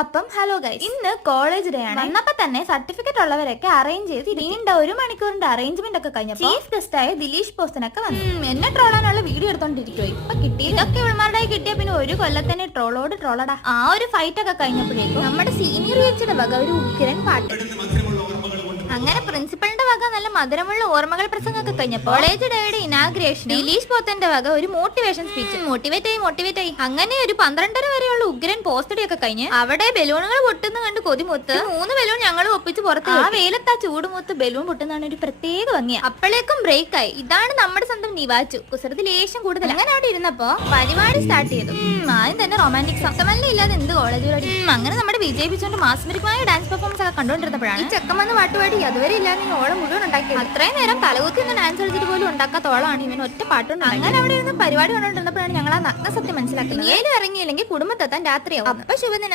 അപ്പം hello guys, ഇന്ന് college day ആണ്. വന്നപ്പോ തന്നെ സർട്ടിഫിക്കറ്റ് ഉള്ളവരൊക്കെ അറേഞ്ച് ചെയ്ത് നീണ്ട 1 മണിക്കൂറിന്റെ അറേഞ്ച്മെന്റ് ഒക്കെ കഴിഞ്ഞപ്പോൾ ചീഫ് ഗസ്റ്റ് ആയ ദിലീഷ് പോസ്റ്റനൊക്കെ വന്നു. എന്നെ ട്രോളാനുള്ള വീഡിയോ എടുത്തോണ്ടിരിക്കുവോ ഇപ്പൊ കിട്ടി. ഇതൊക്കെ ഇവൾമാരുടെ കിട്ടിയ പിന്നെ ഒരു കൊല്ലത്തന്നെ ട്രോളോട് ട്രോളടാ. ആ ഒരു ഫൈറ്റ് ഒക്കെ കഴിഞ്ഞപ്പോഴേക്കും നമ്മുടെ സീനിയർ ചേച്ചിയുടെ വക ഒരു ഉഗ്രൻ പാട്ട്. അങ്ങനെ പ്രിൻസിപ്പളിന്റെ വക നല്ല മധുരമുള്ള ഓർമ്മകൾ പ്രസംഗമൊക്കെ കഴിഞ്ഞപ്പോൾ കോളേജ് ഡേയുടെ ഇനാഗ്രേഷൻ ദിലീഷ് പോത്തന്റെ വക ഒരു മോട്ടിവേഷൻ സ്പീച്ച്. മോട്ടിവേറ്റ് ആയി അങ്ങനെ ഒരു 12:30 വരെയുള്ള ഉഗ്രൻ പോസ്റ്റ് ഡേ ഒക്കെ കഴിഞ്ഞ് അവിടെ ബലൂണുകൾ പൊട്ടുന്ന കണ്ട് കൊതിമൊത്ത് 3 ബലൂൺ ഞങ്ങൾ ഒപ്പിച്ച് പുറത്ത് ആ വെയിലത്ത് ആ ചൂടുമൊത്ത് ബലൂൺ പൊട്ടുന്നതാണ് ഒരു പ്രത്യേക ഭംഗിയ. അപ്പോഴേക്കും ബ്രേക്ക് ആയി. ഇതാണ് നമ്മുടെ സ്വന്തം നിവാച്ചു. കുസൃതി ലേശം കൂടുതൽ. അങ്ങനെ അവിടെ ഇരുന്നപ്പോ പരിപാടി സ്റ്റാർട്ട് ചെയ്തു. ആദ്യം തന്നെ റൊമാൻറ്റിക് സത്തമല്ല ഇല്ലാതെ എന്ത് കോളേജ് പരിപാടി. അങ്ങനെ നമ്മുടെ വിജയിപ്പിച്ചുകൊണ്ട് മാസ്മരികമായ ഡാൻസ് പെർഫോമൻസ് ഒക്കെ കണ്ടുകൊണ്ടിരുന്നപ്പോഴാണ് ഈ ചെക്കമെന്ന് പാട്ടുപാടി അതുവരെ ഇല്ലാതെ ഓളം മുഴുവൻ ഉണ്ടാക്കിയത്. അത്രയും നേരം തലകുത്തി ഡാൻസ് കളിച്ചിട്ട് പോലും ഉണ്ടാക്കാത്ത ഓളമാണ് ഇവൻ ഒറ്റ പാട്ടുണ്ട്. അങ്ങനെ അവിടെ ഇരുന്ന് പരിപാടി കണ്ടുകൊണ്ടിരുന്നപ്പോഴാണ് ഞങ്ങൾ ആ നഗ്ന സത്യം മനസ്സിലാക്കുന്നത്. ഏലും ഇറങ്ങിയില്ലെങ്കിൽ കുടുംബത്തെത്താൻ രാത്രിയാവും. അപ്പൊ ശുഭദിനം.